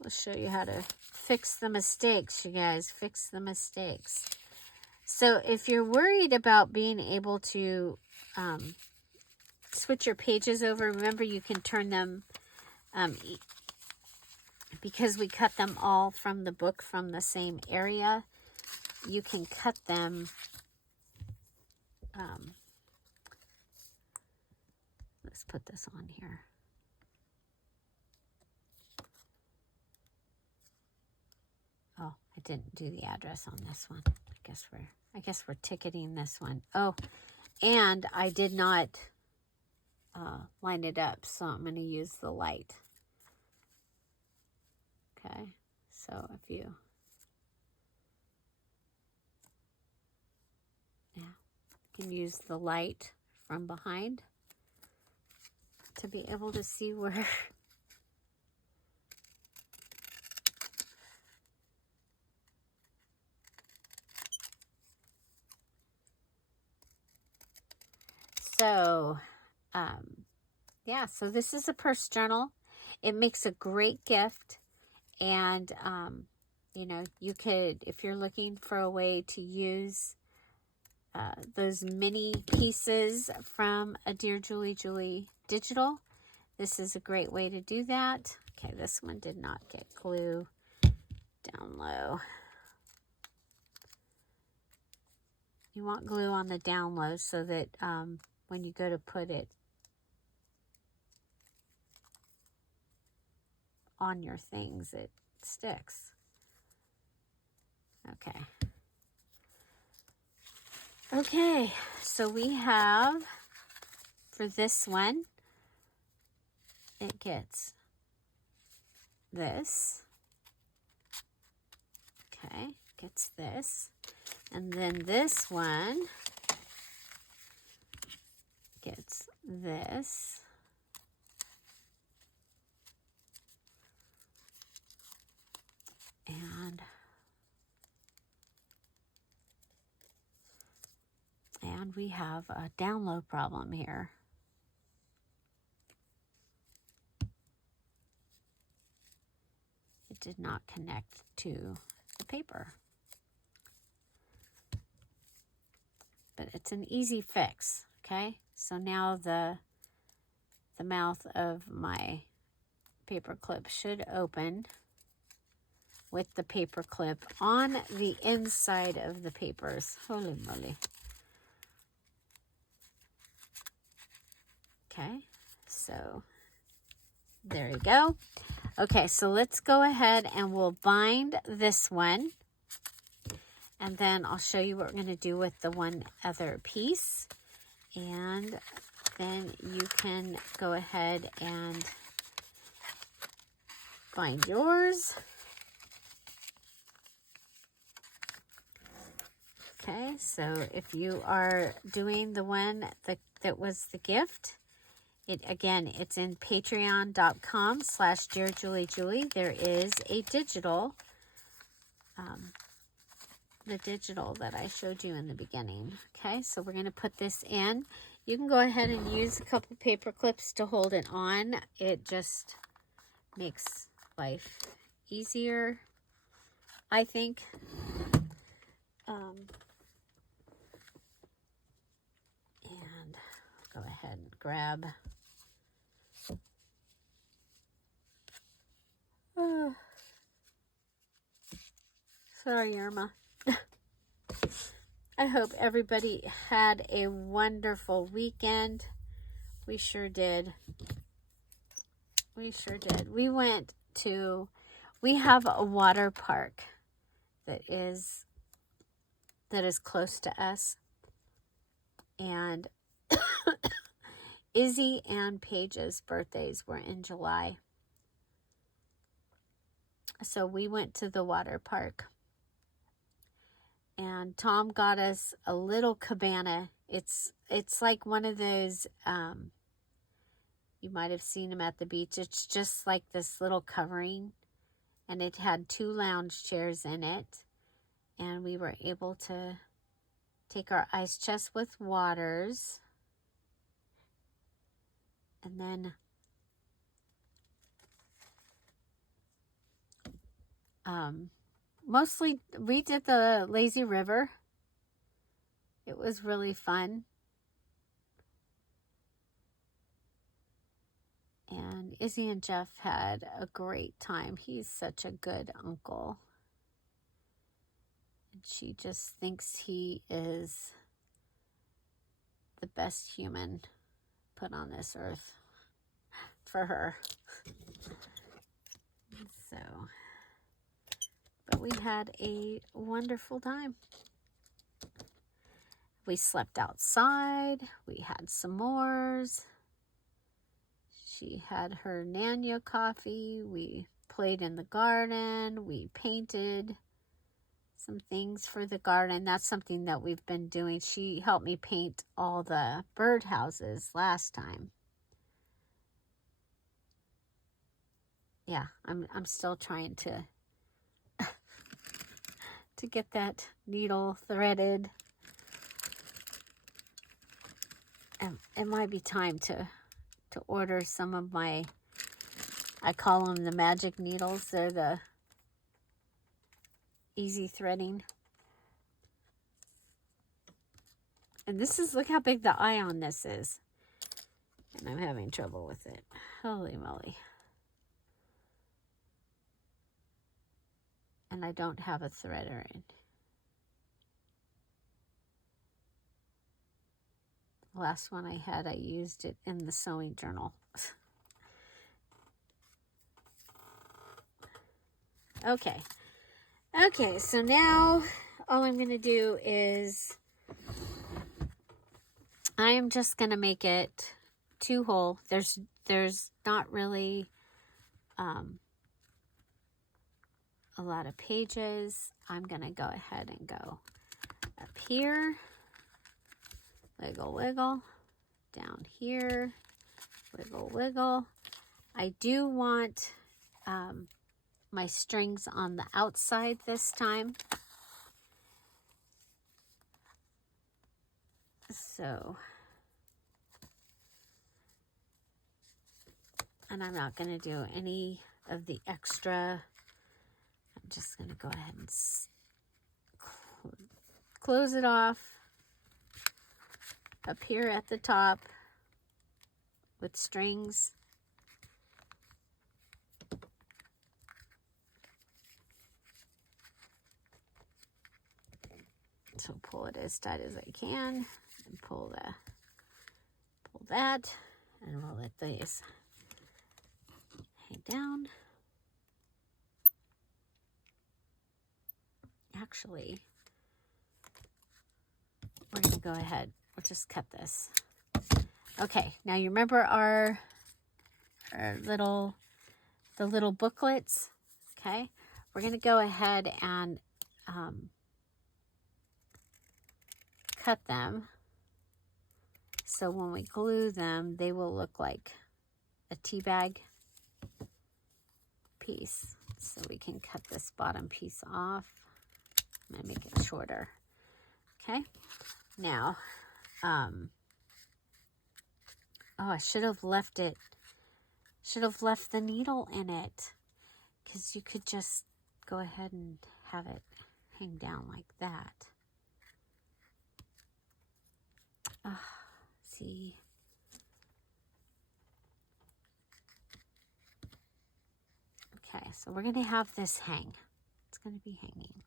we'll show you how to fix the mistakes, you guys. Fix the mistakes. So if you're worried about being able to switch your pages over, remember you can turn them, because we cut them all from the book from the same area, you can cut them. Let's put this on here. Oh, I didn't do the address on this one. I guess we're ticketing this one. Oh, and I did not line it up, so I'm going to use the light. Okay, so if you, can use the light from behind to be able to see where. So, yeah, so this is a purse journal. It makes a great gift. And, you know, you could, if you're looking for a way to use those mini pieces from a DearJulieJulie digital, this is a great way to do that. Okay, this one did not get glue down low. You want glue on the down low so that when you go to put it on your things, it sticks. Okay. Okay, so we have, for this one, it gets this. Okay, gets this. And then this one gets this. And we have a download problem here. It did not connect to the paper. But it's an easy fix, okay? So now the mouth of my paper clip should open with the paper clip on the inside of the papers. Holy moly. Okay, so there you go. Okay, so let's go ahead and we'll bind this one. And then I'll show you what we're going to do with the one other piece. And then you can go ahead and bind yours. Okay, so if you are doing the one that was the gift, again, it's in patreon.com/DearJulieJulie. There is a digital, the digital that I showed you in the beginning. Okay, so we're going to put this in. You can go ahead and use a couple paper clips to hold it on. It just makes life easier, I think. And go ahead and grab. Sorry, Irma. I hope everybody had a wonderful weekend. We sure did. We sure did. We have a water park that is close to us. And Izzy and Paige's birthdays were in July. So we went to the water park. And Tom got us a little cabana. It's like one of those, you might have seen them at the beach. It's just like this little covering. And it had 2 lounge chairs in it. And we were able to take our ice chest with waters. And then mostly we did the lazy river. It was really fun. And Izzy and Jeff had a great time. He's such a good uncle. And she just thinks he is the best human put on this earth for her. So, but we had a wonderful time. We slept outside. We had s'mores. She had her Nanya coffee. We played in the garden. We painted some things for the garden. That's something that we've been doing. She helped me paint all the bird houses last time. Yeah, I'm still trying to to get that needle threaded. It might be time to order some of my, I call them the magic needles. They're the easy threading. And this is, look how big the eye on this is. And I'm having trouble with it. Holy moly. And I don't have a threader in. The last one I had, I used it in the sewing journal. Okay. Okay, so now all I'm going to do is I am just going to make it 2 hole. There's not really a lot of pages. I'm going to go ahead and go up here. Wiggle, wiggle. Down here. Wiggle, wiggle. I do want my strings on the outside this time. So, and I'm not going to do any of the extra. I'm just going to go ahead and close it off up here at the top with strings. So pull it as tight as I can and pull that, and we'll let these hang down. Actually, we're going to go ahead. We'll just cut this. Okay, now you remember our little booklets? Okay, we're going to go ahead and cut them. So when we glue them, they will look like a tea bag piece. So we can cut this bottom piece off. I'm going to make it shorter. Okay. Now, oh, I should have left the needle in it, because you could just go ahead and have it hang down like that. See. Okay, so we're going to have this hang. It's going to be hanging.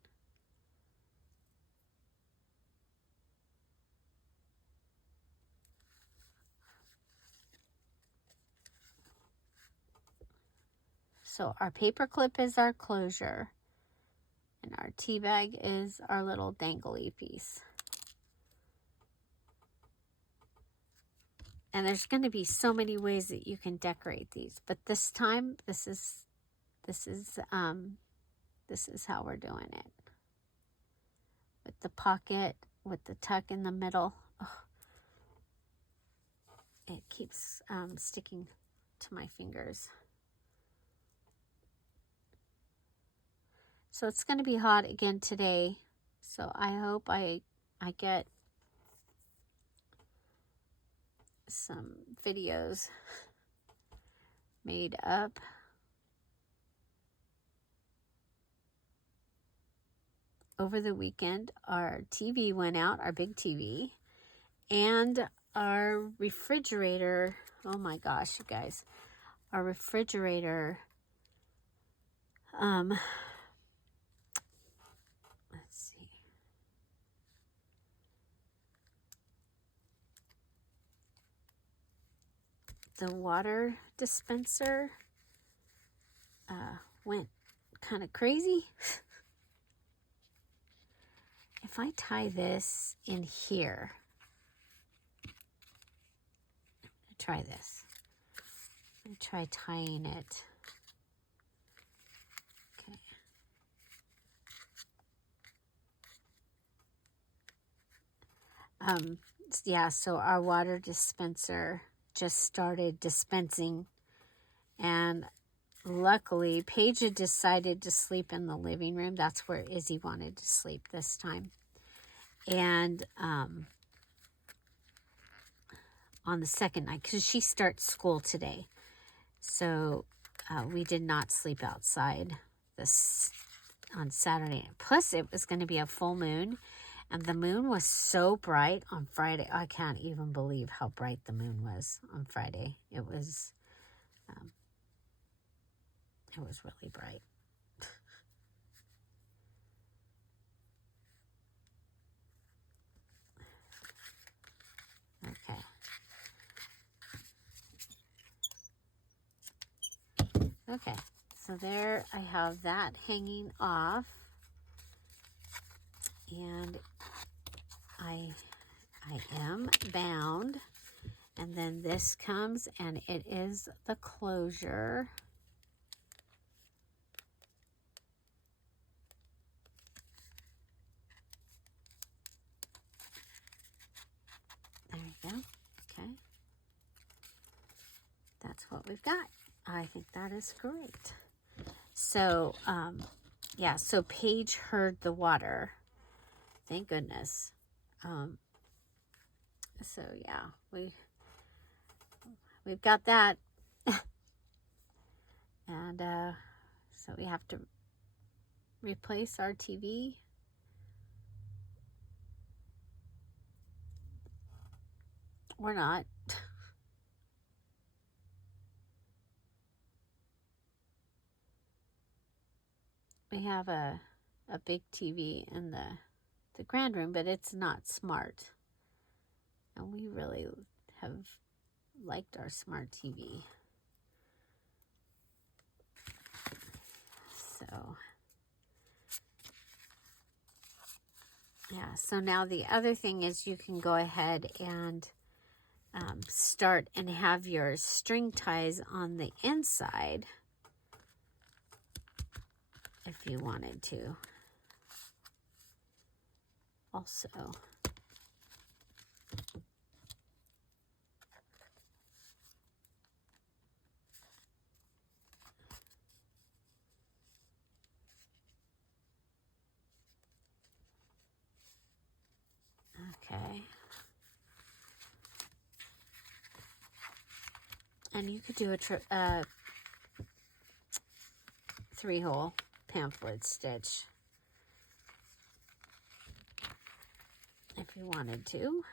So our paper clip is our closure, and our tea bag is our little dangly piece. And there's going to be so many ways that you can decorate these, but this time this is how we're doing it. With the pocket, with the tuck in the middle. Oh, it keeps sticking to my fingers. So it's going to be hot again today. So I hope I get some videos made up. Over the weekend, our TV went out, our big TV, and our refrigerator, oh my gosh, you guys, our refrigerator, let's see. The water dispenser went kind of crazy. If I tie this in here, try this. I'm going to try tying it. Okay. Yeah, so our water dispenser just started dispensing, and luckily Paige had decided to sleep in the living room. That's where Izzy wanted to sleep this time. And on the second night, because she starts school today, so we did not sleep outside this on Saturday. Plus, it was going to be a full moon, and the moon was so bright on Friday. I can't even believe how bright the moon was on Friday. It was really bright. Okay. Okay, so there I have that hanging off, and I am bound, and then this comes and it is the closure. There you go. Okay, that's what we've got. I think that is great. So, yeah, so Paige heard the water. Thank goodness. So, yeah, we've got that. And so we have to replace our TV. Or not. We have a big TV in the grand room, but it's not smart. And we really have liked our smart TV. So, yeah. So now the other thing is you can go ahead and start and have your string ties on the inside if you wanted to. Also, okay. And you could do a 3-hole pamphlet stitch if you wanted to,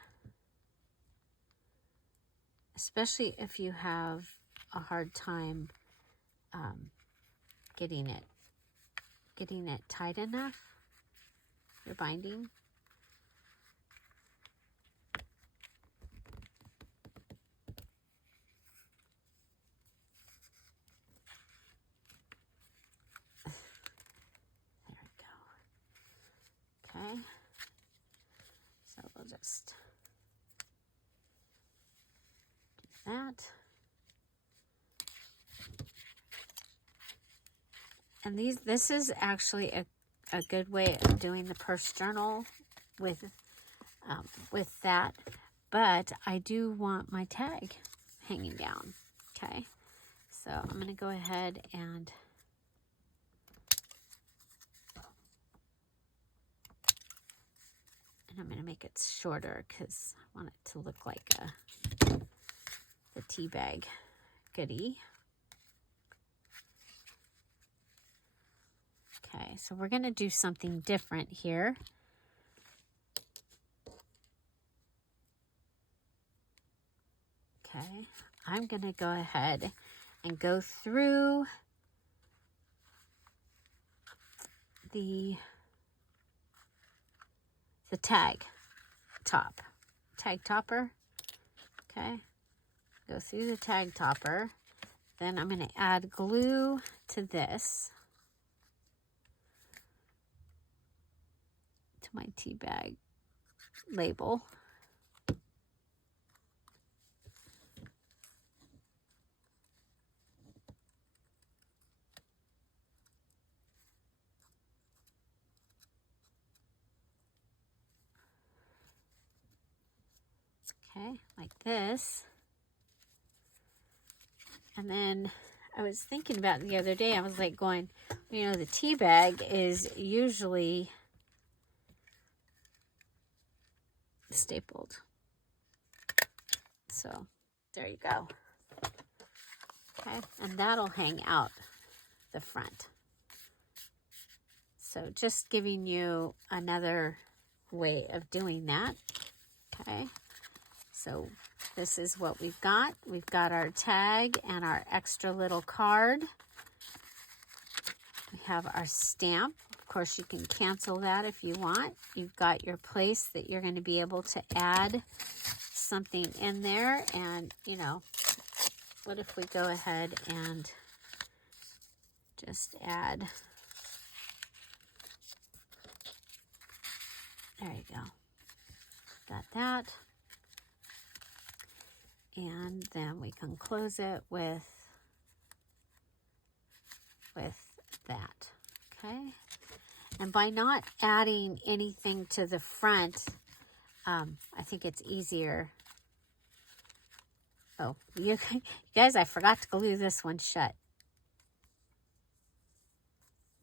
especially if you have a hard time getting it tight enough, your binding. There we go. Okay, so we'll just do that. And this is actually a good way of doing the purse journal with that, but I do want my tag hanging down. Okay, so I'm going to go ahead and I'm going to make it shorter because I want it to look like the tea bag goodie. Okay, so we're going to do something different here. Okay, I'm going to go ahead and go through the tag topper. Okay, go through the tag topper. Then I'm going to add glue to this, to my tea bag label. Okay, like this. And then I was thinking about it the other day, I was like going, you know, the tea bag is usually stapled. So there you go. Okay, and that'll hang out the front. So just giving you another way of doing that. Okay, so this is what we've got. We've got our tag and our extra little card. We have our stamp. Of course, you can cancel that if you want. You've got your place that you're going to be able to add something in there. And, you know, what if we go ahead and just add, there you go. Got that. And then we can close it with that, okay? And by not adding anything to the front, I think it's easier. Oh, you guys, I forgot to glue this one shut.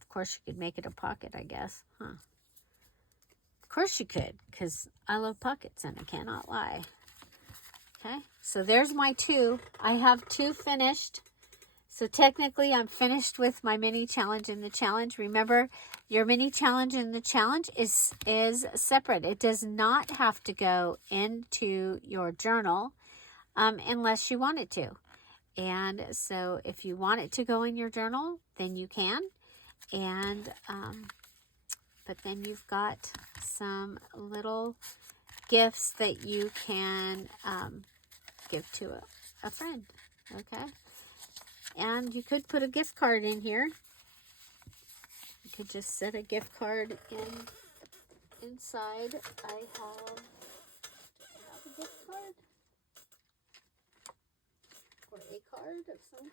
Of course, you could make it a pocket, I guess, huh? Of course you could, because I love pockets and I cannot lie. Okay, so there's my 2. I have 2 finished. So technically, I'm finished with my mini challenge and the challenge. Remember, your mini challenge and the challenge is separate. It does not have to go into your journal unless you want it to. And so if you want it to go in your journal, then you can. And but then you've got some little gifts that you can give to a friend, okay? And you could put a gift card in here. You could just set a gift card inside. I have a gift card or a card of some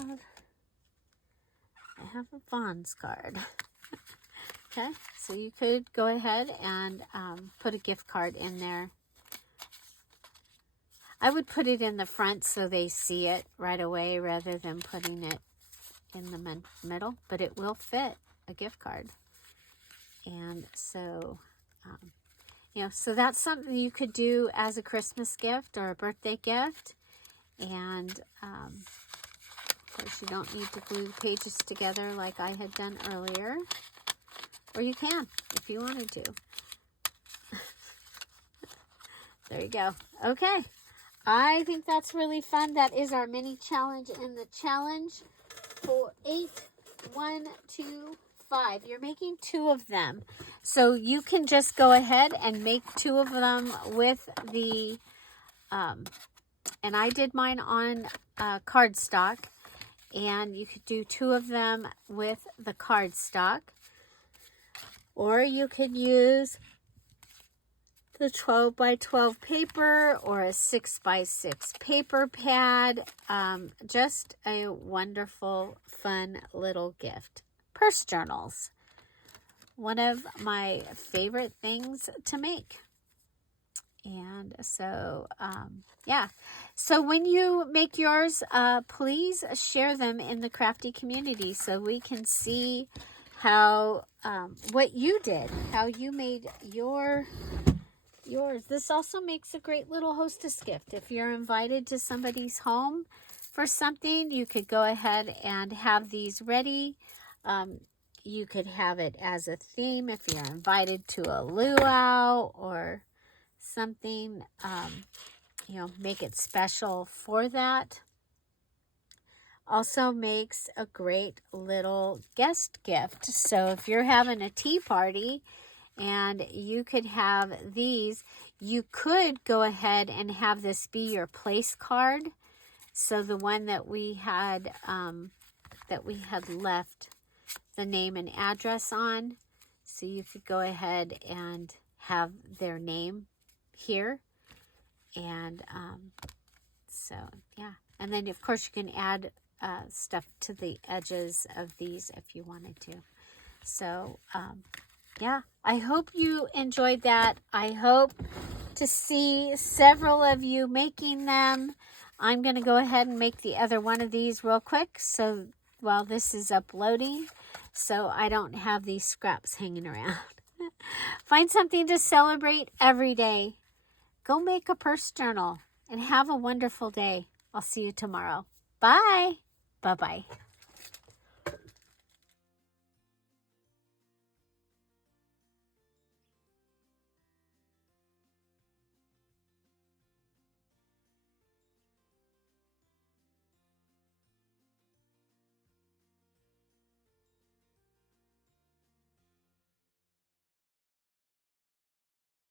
kind. I have a Vons card. Okay, so you could go ahead and put a gift card in there. I would put it in the front so they see it right away rather than putting it in the middle, but it will fit a gift card. And so, you know, so that's something you could do as a Christmas gift or a birthday gift. And, of course, you don't need to glue the pages together like I had done earlier. Or you can, if you wanted to. There you go. Okay. I think that's really fun. That is our mini challenge in the challenge for 8, 1, 2, 5. You're making 2 of them. So you can just go ahead and make 2 of them with the, and I did mine on cardstock. And you could do 2 of them with the cardstock. Or you could use the 12 by 12 paper or a 6 by 6 paper pad. Just a wonderful, fun little gift. Purse journals. One of my favorite things to make. And so, yeah. So when you make yours, please share them in the crafty community so we can see how, what you did, how you made yours. This also makes a great little hostess gift. If you're invited to somebody's home for something, you could go ahead and have these ready. You could have it as a theme if you're invited to a luau or something, you know, make it special for that. Also makes a great little guest gift. So if you're having a tea party and you could have these, you could go ahead and have this be your place card. So the one that we had left the name and address on. So you could go ahead and have their name here. And so, yeah. And then, of course, you can add stuff to the edges of these if you wanted to. So, yeah. I hope you enjoyed that. I hope to see several of you making them. I'm going to go ahead and make the other one of these real quick. So, while this is uploading, so I don't have these scraps hanging around. Find something to celebrate every day. go make a purse journal and have a wonderful day. I'll see you tomorrow. Bye. Bye-bye.